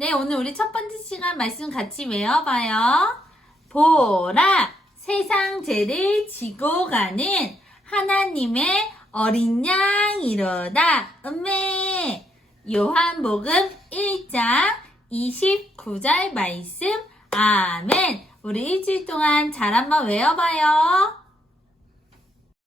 네, 오늘 우리 첫 번째 시간 말씀 같이 외워봐요. 보라, 세상 죄를 지고 가는 하나님의 어린 양이로다. 음메. 요한복음 1장 29절 말씀. 아멘. 우리 일주일 동안 잘 한번 외워봐요.